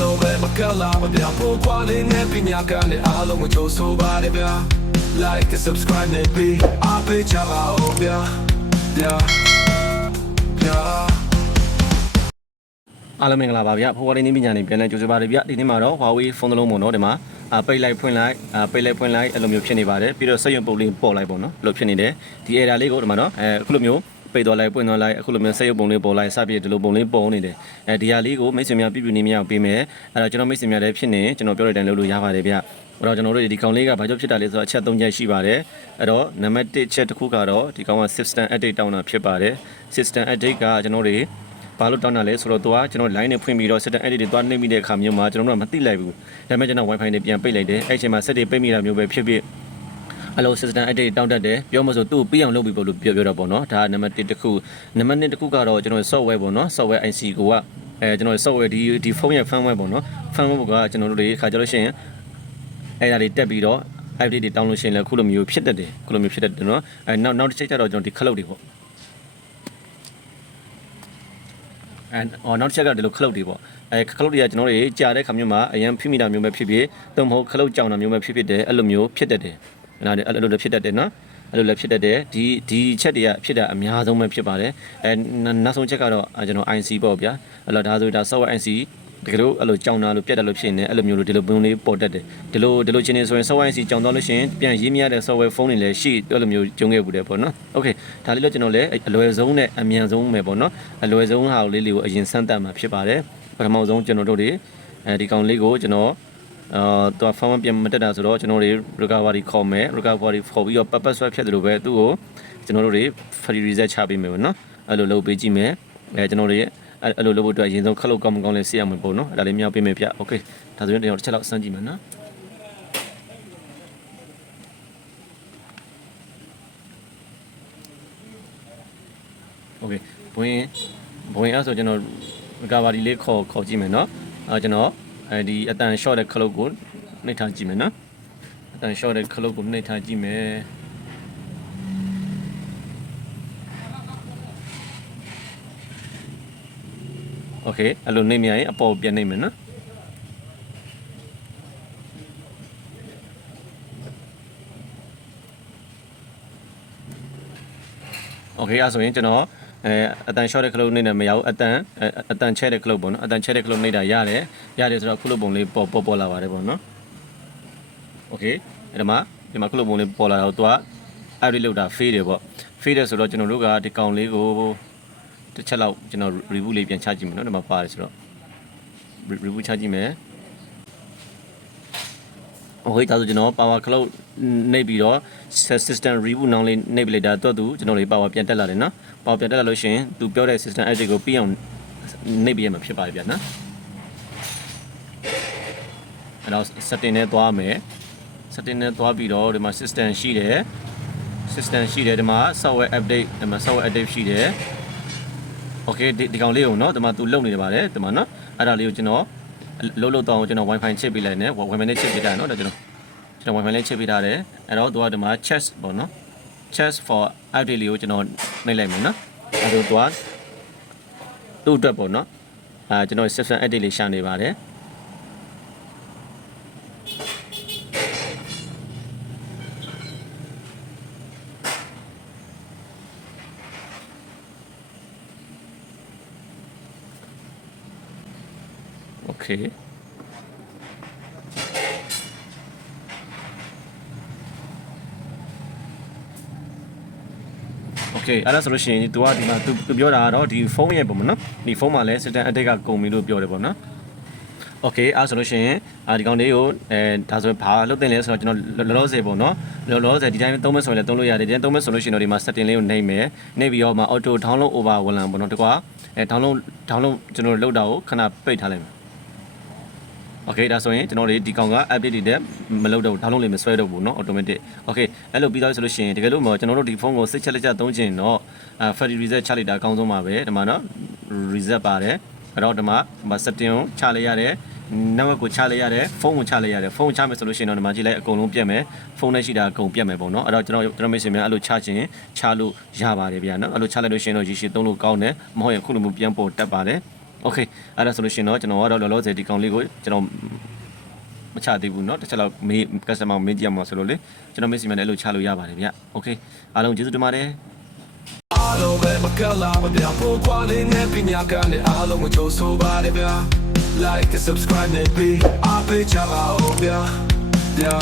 လုံးပဲမကလာမပြဖို့ကွာလေးနဲ့ပညာကနဲ့အားလုံးကိုကြိုးဆိုပါတယ်ဗျာ like and subscribe နဲ့ပြီးအားပေးကြပါဦးဗျာဗျာဗျာအားလုံးမင်္ဂလာပါဗျဖိုးဝါလေးနည်းပညာနေပြန်လဲကြိုဆိုပါရဗျဒီနေ့မှာတော့ Huawei ဖုန်းတစ်လုံးပေါ့နော်ဒီမှာအာပိတ်လိုက်ဖွင့်လိုက်အာပိတ်လိုက်ဖွင့်လိုက်အဲ့လိုမျိုးဖြစ်နေပါတယ်ပြီးတော့စက်ရုံပုံလေးပေါ်လိုက်ပေါ့နော်အဲ့လိုဖြစ်နေတယ်ဒီ error လေးကိုဒီမှာနော်အဲအခုလိုမျိုး ပိတ်သွားလိုက်ပွင့်သွားလိုက်အခုလိုမျိုးစက်ရုံပုံလေးပေါ်လိုက်စပြည့်ဒီလိုပုံလေးပေါ်နေတယ်အဲဒီဟာလေးကိုမိတ်ဆွေများပြပြနေမြအောင်ပေးမယ်အဲ့တော့ကျွန်တော်မိတ်ဆွေများလည်းဖြစ်နေကျွန်တော်ပြောတဲ့အတိုင်းလုပ်လို့ရပါတယ်ဗျအဲ့တော့ကျွန်တော်တို့ဒီကောင်လေးကဘာကြောင့်ဖြစ်တာလဲဆိုတော့အချက်၃ချက်ရှိပါတယ်အဲ့တော့နံပါတ်1ချက်တစ်ခုကတော့ဒီကောင်က system update တောင်းတာဖြစ်ပါတယ် system update ကကျွန်တော်တို့ဘာလို့တောင်းတာလဲဆိုတော့သူကကျွန်တော် line နဲ့ဖွင့်ပြီးတော့ system edit တွေသွားနှိပ်မိတဲ့အခါမျိုးမှာကျွန်တော်တို့ကမသိလိုက်ဘူးဒါပေမဲ့ကျွန်တော် wifi နဲ့ပြန်ပိတ်လိုက်တယ်အဲ့အချိန်မှာ set တွေပိတ်မိတာမျိုးပဲဖြစ်ဖြစ် အလို system edit တောင်းတတ်တယ်ပြောမဆိုသူ့ကိုပြီးအောင်လုပ်ပြီးပေါ့လို့ပြောပြောတော့ပေါ့နော်ဒါနံပါတ်1တစ်ခုနံပါတ်2တစ်ခုကတော့ကျွန်တော် software ပေါ့နော် software IC ကိုကအဲကျွန်တော် software ဒီဒီဖုန်းရဲ့ firmware ပေါ့နော် firmware ကကျွန်တော်တို့တွေခါကြလို့ရှိရင်အဲ့ဒါတွေတက်ပြီးတော့ update တွေတောင်းလို့ရှိရင်လည်းခုလိုမျိုးဖြစ်တတ်တယ်ခုလိုမျိုးဖြစ်တတ်တယ်နော်အဲနောက်နောက်တစ်ချက်ကျတော့ကျွန်တော်ဒီ cloud တွေပေါ့အဲအော်နောက်တစ်ချက်ကဒီလိုခလုတ်တွေပေါ့အဲခလုတ်တွေကကျွန်တော်တို့ကြာတဲ့ခါမျိုးမှာအရင်ဖိမိတာမျိုးပဲဖြစ်ဖြစ်သို့မဟုတ်ခလုတ်ကြောင်တာမျိုးပဲဖြစ်ဖြစ်တယ်အဲ့လိုမျိုးဖြစ်တတ်တယ် အဲ့ဒါအဲ့လိုလည်းဖြစ်တတ်တယ်နော်အဲ့လိုလည်းဖြစ်တတ်တယ်ဒီဒီချက်တွေကဖြစ်တာအများဆုံးပဲဖြစ်ပါတယ်အဲနောက်ဆုံးချက်ကတော့ကျွန်တော် IC ပေါ့ဗျာအဲ့တော့ဒါဆိုဒါ software IC တကယ်လို့အဲ့လိုကြောင်တာလို့ပြတ်တယ်လို့ဖြစ်နေအဲ့လိုမျိုးလို့ဒီလိုပုံလေးပေါ်တတ်တယ်ဒီလိုဒီလိုချင်းနေဆိုရင် software IC ကြောင်သွားလို့ရှိရင်ပြန်ရေးမရတဲ့ software phone တွေလည်းရှိအဲ့လိုမျိုးကျုံခဲ့ဘူးတယ်ပေါ့နော် okay ဒါလေးတော့ကျွန်တော်လည်းအလွယ်ဆုံးနဲ့အမြန်ဆုံးပဲပေါ့နော်အလွယ်ဆုံးဟာလေးလေးကိုအရင်စမ်းသပ်မှာဖြစ်ပါတယ်ပထမဆုံးကျွန်တော်တို့တွေအဲဒီကောင်လေးကိုကျွန်တော် အာသူက form ပြန်မတက်တာဆိုတော့ကျွန်တော်တွေ recovery ခေါ်မယ် recovery ခေါ်ပြီးတော့ purpose swap ဖြစ်တယ်လို့ပဲသူ့ကိုကျွန်တော်တို့တွေ free reset ချပေးမယ်ပေါ့နော်အဲ့လိုလုပ်ပေးကြည့်မယ်အဲကျွန်တော်တို့ရဲ့အဲ့အဲ့လိုလုပ်ဖို့အတွက်အရင်ဆုံးခလုတ်ကောင်းမကောင်းလေးစီးရမှာပေါ့နော်အဲ့ဒါလေးမြောက်ပေးမယ်ဗျโอเคဒါဆိုရင်ကျွန်တော်တစ်ချက်လောက်စမ်းကြည့်မယ်နော်โอเคဘဝင်ဘဝင်အဲ့ဆိုကျွန်တော် recovery လေးခေါ်ခေါ်ကြည့်မယ်နော်အဲကျွန်တော် အဲဒီအတန် short တဲ့ခလုတ်ကိုနှိပ်ထားကြည့်မယ်နော်အတန် short တဲ့ခလုတ်ကိုနှိပ်ထားကြည့်မယ်โอเคအဲ့လိုနှိပ်မြရင်အပေါ်ပြန်နှိပ်မယ်နော်โอเคအဲ့ဆိုရင်ကျွန်တော် အဲအတန် short တဲ့ close နေတာမရဘူးအတန်အတန်ချဲတဲ့ close ပေါ့နော်အတန်ချဲတဲ့ close နေတာရတယ်ရတယ်ဆိုတော့ခုလိုပုံလေးပေါ်ပေါ်ပေါ်လာပါတယ်ပေါ့နော် okay အဲ့ဒါမှဒီမှာခုလိုပုံလေးပေါ်လာတော့သူက edit လုပ်တာ fade တယ်ပေါ့ fade တယ်ဆိုတော့ကျွန်တော်တို့ကဒီကောင်လေးကိုတစ်ချက်လောက်ကျွန်တော် reboot လေးပြန်ချကြည့်မယ်နော်ဒီမှာပါတယ်ဆိုတော့ reboot ချကြည့်မယ် ဟိုဒါဆိုကျွန်တော် power cloud နှိပ်ပြီးတော့ system reboot နောင်လေးနှိပ်ပလိုက်တာတော့သူကျွန်တော်လေး power ပြန်တက်လာတယ်နော် power ပြန်တက်လာလို့ရှိရင်သူပြောတဲ့ system edge ကိုပြီးအောင်နှိပ်ပြရမှာဖြစ်ပါတယ်ဗျာနော်အဲ့တော့ setting နဲ့သွားမယ် setting နဲ့သွားပြီးတော့ဒီမှာ system ရှိတယ် system ရှိတယ်ဒီမှာ software update ဒီမှာ software update ရှိတယ် okay ဒီကောင်လေးကိုနော်ဒီမှာသူလုပ်နေတယ်ပါတယ်ဒီမှာနော်အဲ့ဒါလေးကိုကျွန်တော် လုံးလုံးတော့ကျွန်တော် wifi ချစ်ပေးလိုက်နေ wifi နဲ့ချစ်ပေးတာနော်ဒါကျွန်တော်ကျွန်တော် wifi နဲ့ချစ်ပေးထားတယ်အဲ့တော့သူကဒီမှာ chess ပေါ့နော် chess for update လေးကိုကျွန်တော်နှိပ်လိုက်မယ်နော်အဲ့တော့သူကသူ့အတွက်ပေါ့နော်အာကျွန်တော် system update လေးရှာနေပါတယ် Okay. โอเคအဲ့ဒါဆိုလို့ရှိရင် तू ကဒီမှာ तू သူပြောတာကတော့ဒီဖုန်းရဲ့ပုံမနော်ဒီဖုန်းမှာလည်း system update ကကုန်ပြီလို့ပြောတယ်ပေါ့နော်โอเคအဲ့ဆိုလို့ရှိရင်အာဒီကောင်လေးကိုအဲဒါဆိုဘာလုပ်တင်လဲဆိုတော့ကျွန်တော်လောလောဆယ်ပေါ့နော်လောလောဆယ်ဒီတိုင်းသုံးမဲ့ဆိုရင်လည်းသုံးလို့ရတယ်ဒီတိုင်းသုံးမဲ့ဆိုလို့ရှိရင်တော့ဒီမှာ setting လေးကိုနှိပ်မယ်နှိပ်ပြီးတော့မှ auto download over ဝင်လာပေါ့နော်တကွာအဲ download download ကျွန်တော်လောက်တာကိုခဏပိတ်ထားလိုက်မယ် โอเคဒါဆိုရင်ကျွန်တော်တို့ဒီကောင်က update တွေတက်မလုပ်တော့ download လေးမဆွဲတော့ဘူးเนาะ automatic โอเคအဲ့လိုပြီးသွားဆိုလို့ရှိရင်တကယ်လို့ကျွန်တော်တို့ဒီဖုန်းကိုစိတ်ချက်လက်ချက်သုံးချင်တော့အဲ factory reset ချလိုက်တာအကောင်းဆုံးပါပဲဒီမှာเนาะ reset ပါတယ်အဲ့တော့ဒီမှာဒီမှာ setting ကိုချလိုက်ရတယ် network ကိုချလိုက်ရတယ်ဖုန်းကိုချလိုက်ရတယ်ဖုန်းကိုချမယ်ဆိုလို့ရှိရင်တော့ဒီမှာကြည့်လိုက်အကုန်လုံးပြတ်မယ်ဖုန်းနဲ့ရှိတာအကုန်ပြတ်မယ်ပေါ့เนาะအဲ့တော့ကျွန်တော်ကျွန်တော်မိတ်ဆွေများအဲ့လိုချခြင်းချလို့ရပါတယ်ဗျာเนาะအဲ့လိုချလိုက်လို့ရှိရင်တော့ရရှိသုံးလို့ကောင်းတယ်မဟုတ်ရင်ခုလိုမျိုးပြန်ပေါ်တက်ပါတယ် โอเคအဲ့ဒါဆိုလို့ရှိရင်တော့ကျွန်တော်ကတော့လောလောဆယ်ဒီကောင်လေးကိုကျွန်တော်မချသေးဘူးเนาะတစ်ချက်လောက်မေး customer ကိုမေးကြည့်ရမှာဆိုလို့လေကျွန်တော်မေးစီမံတယ်လို့ချလို့ရပါတယ်ဗျโอเคအားလုံးကျေးဇူးတင်ပါတယ် အားလုံးပဲမကလာမပြဖို့ကွာလေးနဲ့ပညာကနဲ့အားလုံးကိုကြိုးဆိုပါတယ်ဗျာ like and subscribe နဲ့ပြီးအားပေးကြပါဦးဗျာဗျာ